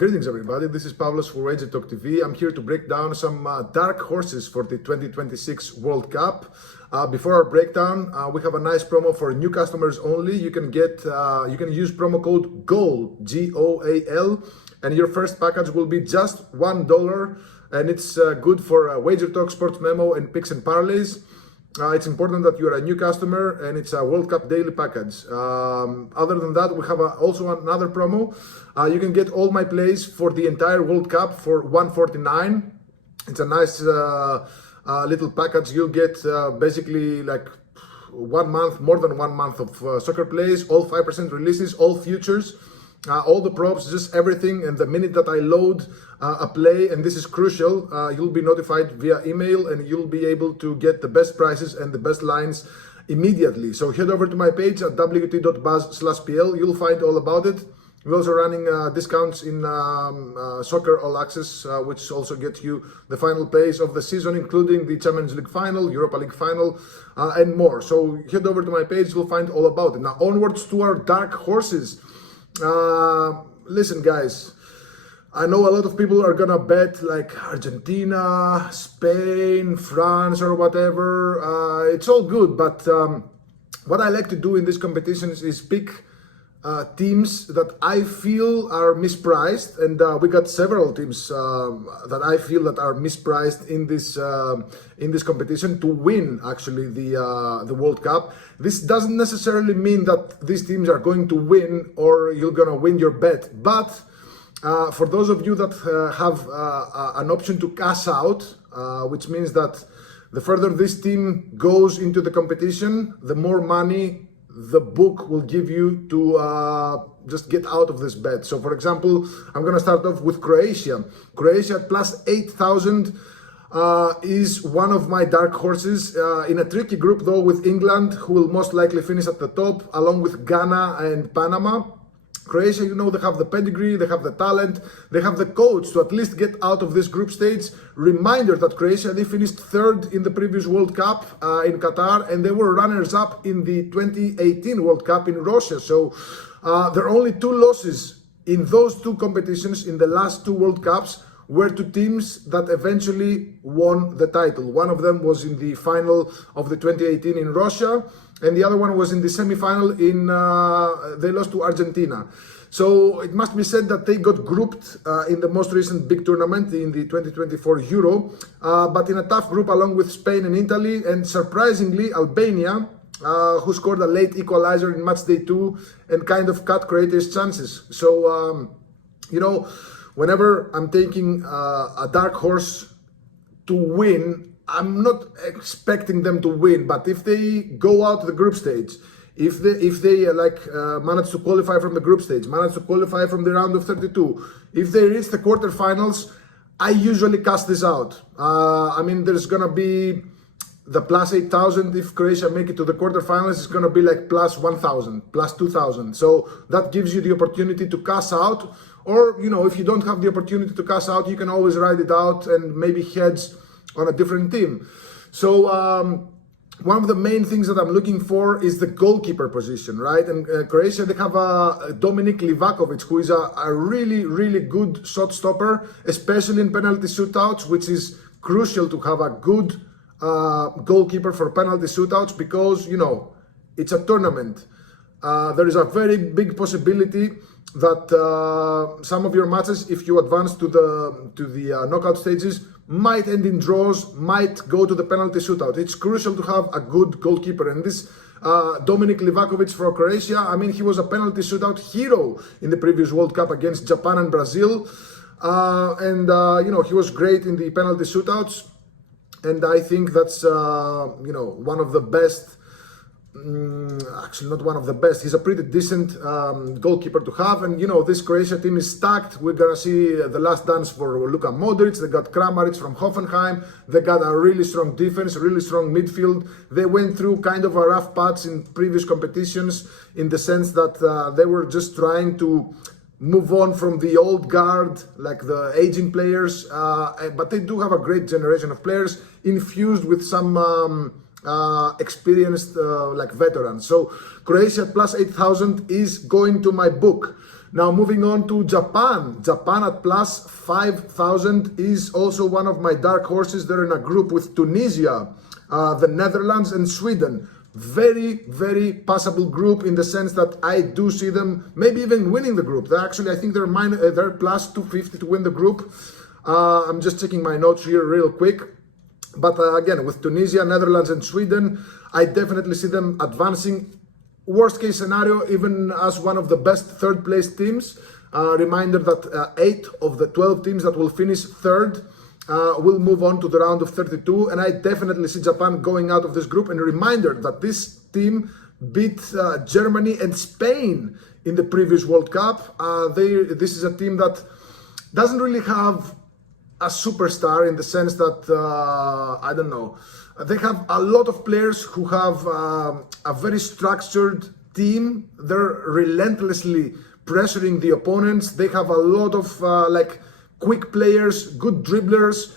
Greetings everybody, this is Pavlos for Wager Talk TV. I'm here to break down some dark horses for the 2026 World Cup. Before our breakdown, we have a nice promo for new customers only. You can use promo code GOAL, G-O-A-L, and your first package will be just $1, and it's good for Wager Talk, Sports Memo, and Picks and Parlays. It's important that you're a new customer, and it's a World Cup daily package. Other than that, we have also another promo. You can get all my plays for the entire World Cup for $149. It's a nice little package. You'll get basically like 1 month, more than 1 month of soccer plays, all 5% releases, all futures, all the props, just everything. And the minute that I load a play, and this is crucial, you'll be notified via email, and you'll be able to get the best prices and the best lines immediately. So head over to my page at wt.buzz/pl. You'll find all about it. We're also running discounts in Soccer All Access, which also gets you the final plays of the season, including the Champions League final, Europa League final, and more. So head over to my page, you'll find all about it. Now onwards to our dark horses. Listen guys, I know a lot of people are gonna bet like Argentina, Spain, France, or whatever. It's all good, but what I like to do in these competitions is pick teams that I feel are mispriced, and we got several teams that I feel that are mispriced in this competition to win actually the World Cup. This doesn't necessarily mean that these teams are going to win or you're gonna win your bet, but for those of you that have an option to cash out, which means that the further this team goes into the competition, the more money the book will give you to just get out of this bet. So for example, I'm going to start off with Croatia. Croatia at plus 8,000 is one of my dark horses in a tricky group though, with England, who will most likely finish at the top, along with Ghana and Panama. Croatia, you know, they have the pedigree, they have the talent, they have the coach to at least get out of this group stage. Reminder that Croatia, they finished third in the previous World Cup in Qatar, and they were runners-up in the 2018 World Cup in Russia. So there are only 2 losses in those 2 competitions in the last 2 World Cups were to teams that eventually won the title. One of them was in the final of the 2018 in Russia, and the other one was in the semi-final in, they lost to Argentina. So it must be said that they got grouped in the most recent big tournament in the 2024 Euro, but in a tough group along with Spain and Italy, and surprisingly Albania, who scored a late equalizer in match day 2 and kind of cut Croatia's chances. So, you know, whenever I'm taking a dark horse to win, I'm not expecting them to win, but if they go out the group stage, if they manage to qualify from the group stage, manage to qualify from the round of 32, if they reach the quarterfinals, I usually cast this out. I mean, there's gonna be the plus 8,000. If Croatia make it to the quarterfinals, it's gonna be like plus 1,000, plus 2,000. So that gives you the opportunity to cash out, or you know, if you don't have the opportunity to cash out, you can always ride it out and maybe hedge on a different team. So one of the main things that I'm looking for is the goalkeeper position, right? And Croatia, they have Dominik Livakovic, who is a really, really good shot stopper, especially in penalty shootouts, which is crucial to have a good goalkeeper for penalty shootouts, because, you know, it's a tournament. There is a very big possibility that some of your matches, if you advance to the knockout stages, might end in draws, might go to the penalty shootout. It's crucial to have a good goalkeeper, and this Dominik Livakovic for Croatia, I mean, he was a penalty shootout hero in the previous World Cup against Japan and Brazil, and you know, he was great in the penalty shootouts, and I think that's you know, one of the best. Actually, not one of the best. He's a pretty decent goalkeeper to have, and you know, this Croatia team is stacked. We're gonna see the last dance for Luka Modric. They got Kramaric from Hoffenheim. They got a really strong defense, really strong midfield. They went through kind of a rough patch in previous competitions, in the sense that they were just trying to move on from the old guard, like the aging players, but they do have a great generation of players infused with some experienced like veterans. So Croatia plus 8,000 is going to my book. Now moving on to Japan. Japan at plus 5,000 is also one of my dark horses. They're in a group with Tunisia, the Netherlands and Sweden. Very, very passable group in the sense that I do see them maybe even winning the group. I think they're plus 250 to win the group. I'm just checking my notes here real quick. But again, with Tunisia, Netherlands and Sweden, I definitely see them advancing. Worst case scenario, even as one of the best third place teams. Reminder that 8 of the 12 teams that will finish third will move on to the round of 32. And I definitely see Japan going out of this group. And a reminder that this team beat Germany and Spain in the previous World Cup. This is a team that doesn't really have a superstar in the sense that, I don't know, they have a lot of players who have a very structured team. They're relentlessly pressuring the opponents. They have a lot of like quick players, good dribblers.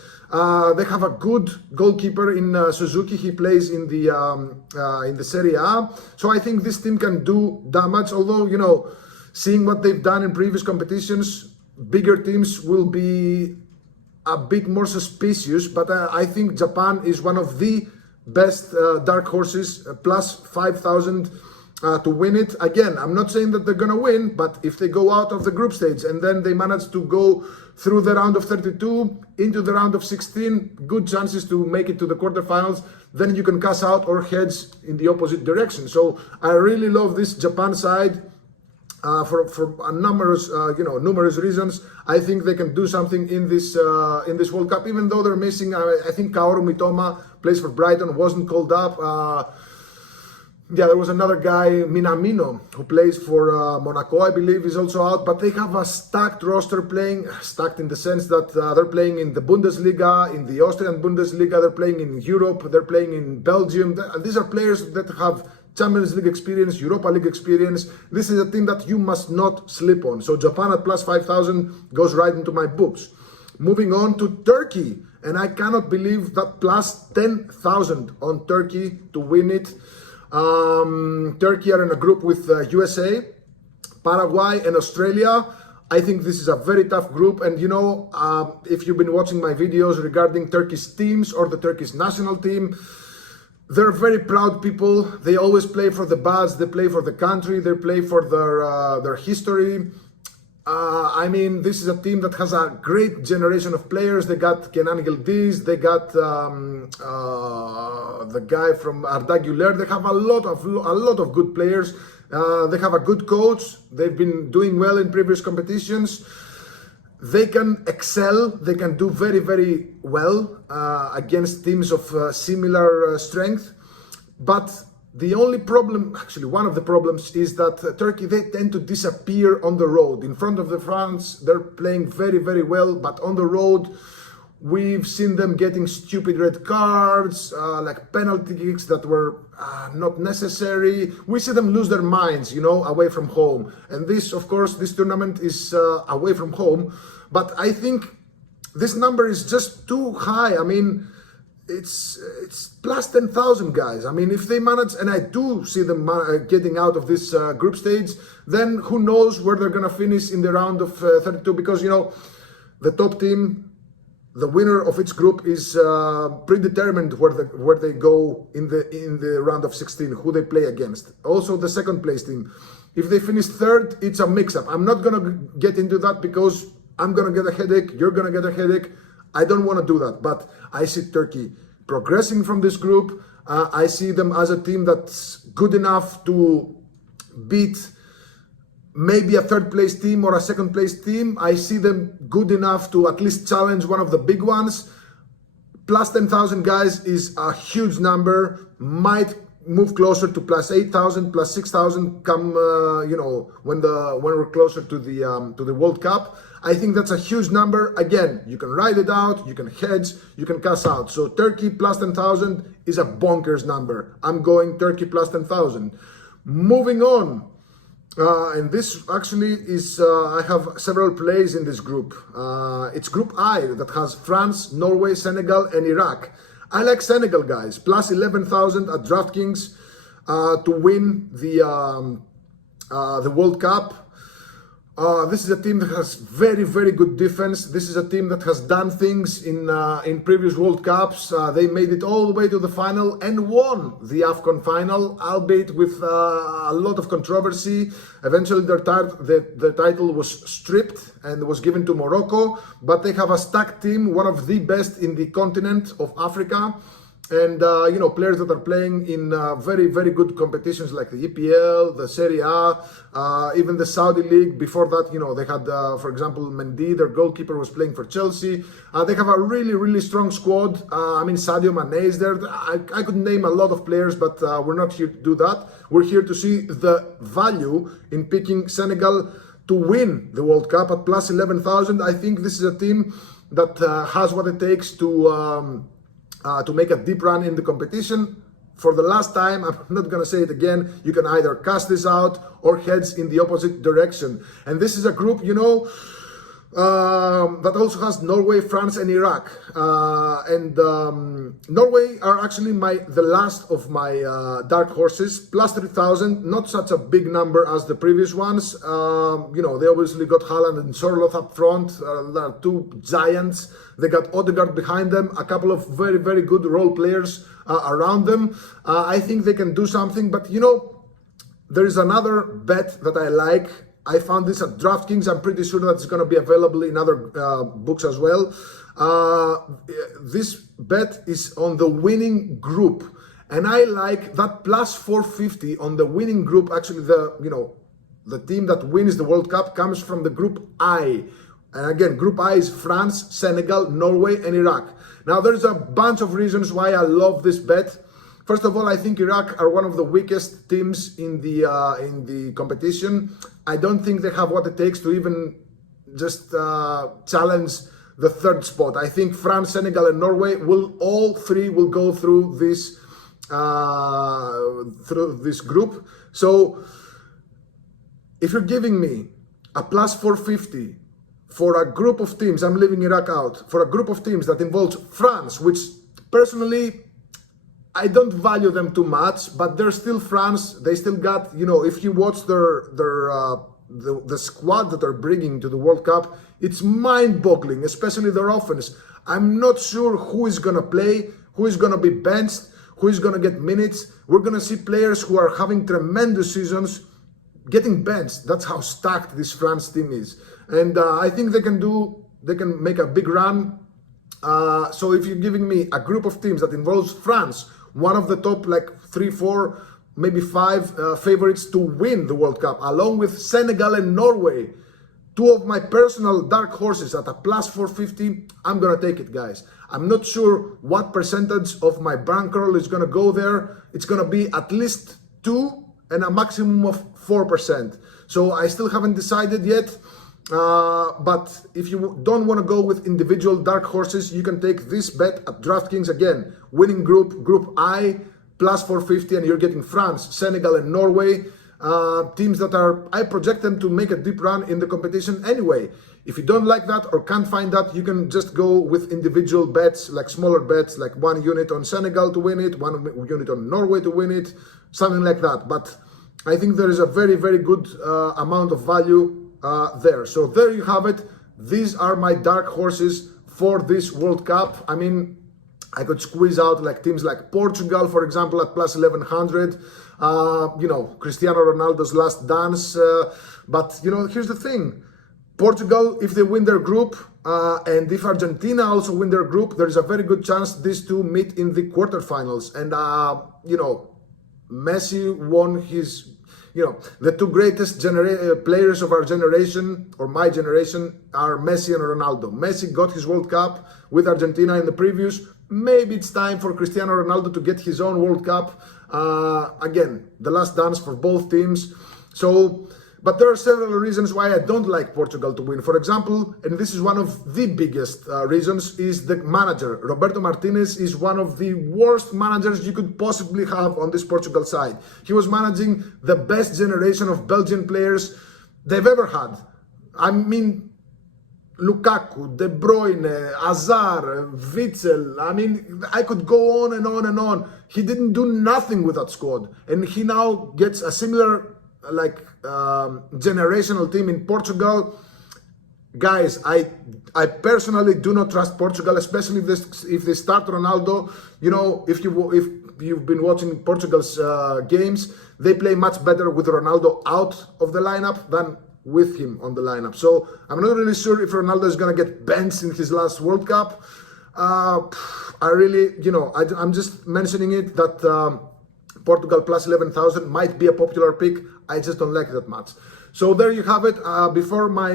They have a good goalkeeper in Suzuki. He plays in the Serie A. So I think this team can do damage. Although, you know, seeing what they've done in previous competitions, bigger teams will be a bit more suspicious, but I think Japan is one of the best dark horses, plus 5,000 to win it. Again, I'm not saying that they're gonna win, but if they go out of the group stage and then they manage to go through the round of 32 into the round of 16, good chances to make it to the quarterfinals. Then you can cash out or hedge in the opposite direction. So I really love this Japan side. For a numerous reasons. I think they can do something in this World Cup, even though they're missing. I think Kaoru Mitoma plays for Brighton, wasn't called up. There was another guy, Minamino, who plays for Monaco, I believe, is also out. But they have a stacked roster, stacked in the sense that they're playing in the Bundesliga, in the Austrian Bundesliga, they're playing in Europe, they're playing in Belgium. These are players that have Champions League experience, Europa League experience. This is a team that you must not sleep on. So Japan at plus 5,000 goes right into my books. Moving on to Turkey. And I cannot believe that plus 10,000 on Turkey to win it. Turkey are in a group with USA, Paraguay and Australia. I think this is a very tough group. And you know, if you've been watching my videos regarding Turkish teams or the Turkish national team, they're very proud people. They always play for the buzz. They play for the country. They play for their history. I mean, this is a team that has a great generation of players. They got Kenan Yildiz. They got the guy from Arda Güler. They have a lot of good players. They have a good coach. They've been doing well in previous competitions. They can excel, they can do very, very well against teams of similar strength. But the only problem, actually one of the problems, is that Turkey, they tend to disappear on the road. In front of the France, they're playing very, very well, but on the road, we've seen them getting stupid red cards, like penalty kicks that were not necessary. We see them lose their minds, you know, away from home. And this, of course, this tournament is away from home. But I think this number is just too high. I mean, it's plus 10,000, guys. I mean, if they manage, and I do see them getting out of this group stage, then who knows where they're going to finish in the round of 32. Because, you know, the top team, the winner of each group is predetermined where they go in the round of 16, who they play against. Also, the second place team, if they finish third, it's a mix-up. I'm not gonna get into that because I'm gonna get a headache. You're gonna get a headache. I don't want to do that. But I see Turkey progressing from this group. I see them as a team that's good enough to beat maybe a third place team or a second place team. I see them good enough to at least challenge one of the big ones. Plus 10,000, guys, is a huge number. Might move closer to plus 8,000, plus 6,000 come, you know, when we're closer to the World Cup. I think that's a huge number. Again, you can ride it out, you can hedge, you can cash out. So Turkey plus 10,000 is a bonkers number. I'm going Turkey plus 10,000. Moving on. And this actually is, I have several plays in this group. It's Group I that has France, Norway, Senegal, and Iraq. I like Senegal, guys. Plus 11,000 at DraftKings to win the World Cup. This is a team that has very, very good defense. This is a team that has done things in previous World Cups. They made it all the way to the final and won the AFCON final, albeit with a lot of controversy. Eventually, their title was stripped and was given to Morocco. But they have a stacked team, one of the best in the continent of Africa. And, players that are playing in very, very good competitions like the EPL, the Serie A, even the Saudi League. Before that, they had, for example, Mendy, their goalkeeper, was playing for Chelsea. They have a really, really strong squad. Sadio Mane is there. I could name a lot of players, but we're not here to do that. We're here to see the value in picking Senegal to win the World Cup at plus 11,000. I think this is a team that has what it takes to make a deep run in the competition. For the last time, I'm not going to say it again, you can either cast this out or heads in the opposite direction. And this is a group, that also has Norway, France, and Iraq. Norway are actually the last of my dark horses, plus 3,000, not such a big number as the previous ones. They obviously got Haaland and Sorloth up front. There are two giants. They got Odegaard behind them, a couple of very, very good role players around them. I think they can do something, but there is another bet that I like. I found this at DraftKings. I'm pretty sure that it's going to be available in other books as well. This bet is on the winning group. And I like that plus 450 on the winning group. Actually, the team that wins the World Cup comes from the group I. And again, group I is France, Senegal, Norway, and Iraq. Now, there's a bunch of reasons why I love this bet. First of all, I think Iraq are one of the weakest teams in the competition. I don't think they have what it takes to even just challenge the third spot. I think France, Senegal, and Norway all three will go through this group. So if you're giving me a plus 450 for a group of teams, I'm leaving Iraq out, for a group of teams that involves France, which personally I don't value them too much, but they're still France. They still got, if you watch the squad that they're bringing to the World Cup, it's mind-boggling, especially their offense. I'm not sure who is going to play, who is going to be benched, who is going to get minutes. We're going to see players who are having tremendous seasons getting benched. That's how stacked this France team is. And I think they can make a big run. So if you're giving me a group of teams that involves France, one of the top 3, 4, maybe 5 favorites to win the World Cup, along with Senegal and Norway, two of my personal dark horses at a plus 450, I'm going to take it, guys. I'm not sure what percentage of my bankroll is going to go there. It's going to be at least 2 and a maximum of 4%. So I still haven't decided yet. But if you don't want to go with individual dark horses, you can take this bet at DraftKings again. Winning group I, plus 450, and you're getting France, Senegal, and Norway. Teams that I project them to make a deep run in the competition anyway. If you don't like that or can't find that, you can just go with individual bets, like smaller bets, like 1 unit on Senegal to win it, 1 unit on Norway to win it, something like that. But I think there is a very, very good amount of value there. So there you have it. These are my dark horses for this World Cup. I could squeeze out teams like Portugal, for example, at plus 1100. Cristiano Ronaldo's last dance. But here's the thing. Portugal, if they win their group, and if Argentina also win their group, there is a very good chance these two meet in the quarterfinals. And Messi won his. The two greatest players of our generation, or my generation, are Messi and Ronaldo. Messi got his World Cup with Argentina in the previous. Maybe it's time for Cristiano Ronaldo to get his own World Cup. Again, the last dance for both teams. But there are several reasons why I don't like Portugal to win. For example, and this is one of the biggest reasons, is the manager. Roberto Martinez is one of the worst managers you could possibly have on this Portugal side. He was managing the best generation of Belgian players they've ever had. Lukaku, De Bruyne, Hazard, Witsel. I could go on and on and on. He didn't do nothing with that squad. And he now gets a similar generational team in Portugal. Guys, I personally do not trust Portugal, especially if they start Ronaldo. You know, if you've been watching Portugal's games, they play much better with Ronaldo out of the lineup than with him on the lineup. So I'm not really sure if Ronaldo is gonna get benched in his last World Cup. I really, I'm just mentioning it that Portugal plus 11,000 might be a popular pick. I just don't like it that much. So there you have it. Before my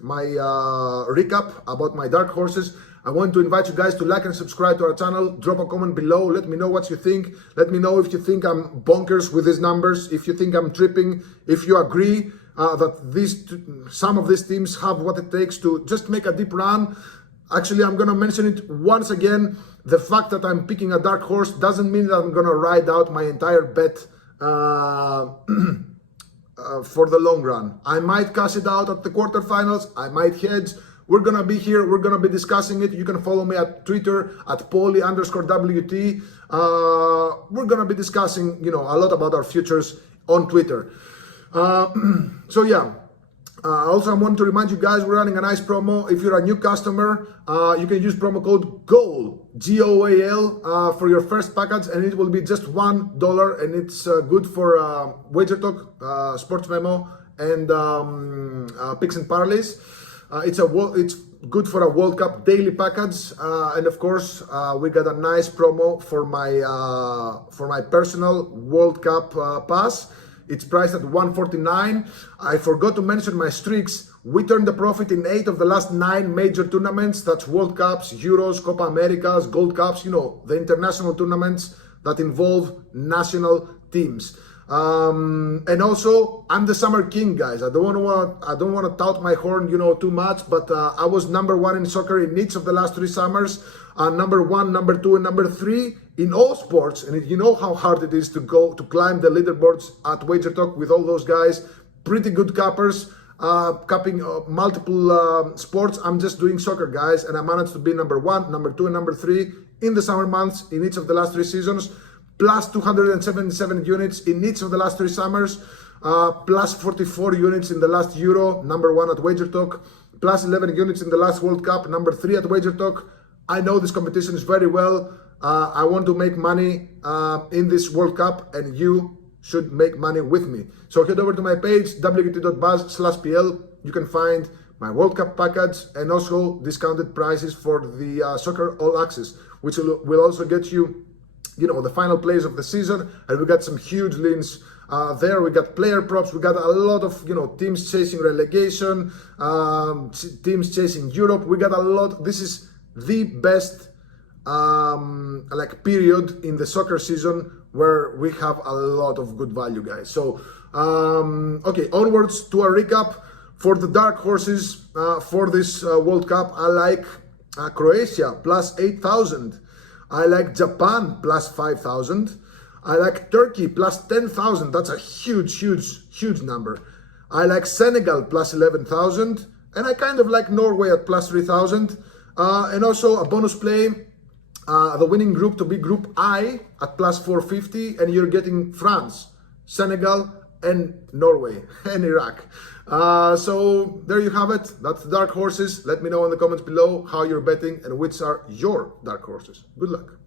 my recap about my dark horses, I want to invite you guys to like and subscribe to our channel. Drop a comment below. Let me know what you think. Let me know if you think I'm bonkers with these numbers, if you think I'm tripping, if you agree that some of these teams have what it takes to just make a deep run. Actually, I'm going to mention it once again. The fact that I'm picking a dark horse doesn't mean that I'm going to ride out my entire bet for the long run. I might cash it out at the quarterfinals. I might hedge. We're going to be here. We're going to be discussing it. You can follow me at Twitter at Paulie_WT. We're going to be discussing, a lot about our futures on Twitter. So yeah. Also, I want to remind you guys, we're running a nice promo. If you're a new customer, you can use promo code GOAL, GOAL, for your first package, and it will be just $1, and it's good for Wager Talk, Sports Memo, and Picks and Parlays. It's good for a World Cup daily package, and of course, we got a nice promo for my personal World Cup pass. It's priced at $149. I forgot to mention my streaks. We turned a profit in 8 of the last 9 major tournaments. That's World Cups, Euros, Copa Americas, Gold Cups, the international tournaments that involve national teams. And also, I'm the summer king, guys. I don't want to tout my horn, too much, but I was number 1 in soccer in each of the last 3 summers. Number 1, number 2, and number 3 in all sports. And you know how hard it is to climb the leaderboards at Wager Talk with all those guys. Pretty good cappers, capping multiple sports. I'm just doing soccer, guys, and I managed to be number 1, number 2, and number 3 in the summer months in each of the last 3 seasons. Plus 277 units in each of the last 3 summers. Plus 44 units in the last Euro, number 1 at Wager Talk. Plus 11 units in the last World Cup, number 3 at Wager Talk. I know this competition is very well. I want to make money in this World Cup, and you should make money with me. So head over to my page, wt.buzz/PL. You can find my World Cup package and also discounted prices for the Soccer All Access, which will also get you, the final plays of the season. And we got some huge leans there. We got player props. We got a lot of, teams chasing relegation, teams chasing Europe. We got a lot. This is the best period in the soccer season where we have a lot of good value, guys. So okay, onwards to a recap for the dark horses for this World Cup. I like Croatia plus 8,000. I like Japan plus 5,000. I like Turkey plus 10,000. That's a huge number. I like Senegal plus 11,000, and I kind of like Norway at plus 3,000. And also a bonus play, the winning group to be Group I at plus 450, and you're getting France, Senegal, and Norway, and Iraq. So there you have it. That's the dark horses. Let me know in the comments below how you're betting and which are your dark horses. Good luck.